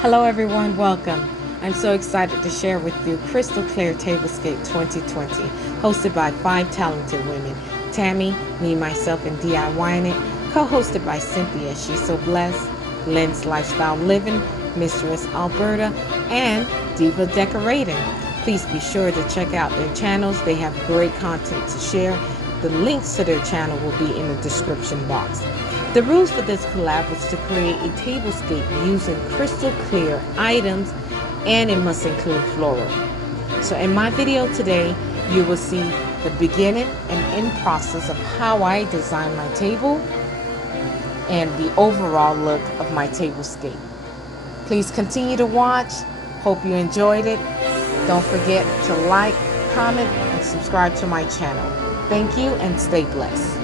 Hello everyone, welcome. I'm so excited to share with you Crystal Clear Tablescape 2020, hosted by 5 talented women, Tammy, me, myself, and DIYing it, co-hosted by Cynthia Shesobless, Lynn's Lifestyle Living, Mistress Alberta, and Diva Decorating. Please be sure to check out their channels. They have great content to share. The links to their channel will be in the description box. The rules for this collab was to create a tablescape using crystal clear items, and it must include floral. So in my video today, you will see the beginning and end process of how I design my table and the overall look of my tablescape. Please continue to watch. Hope you enjoyed it. Don't forget to like, comment, and subscribe to my channel. Thank you and stay blessed.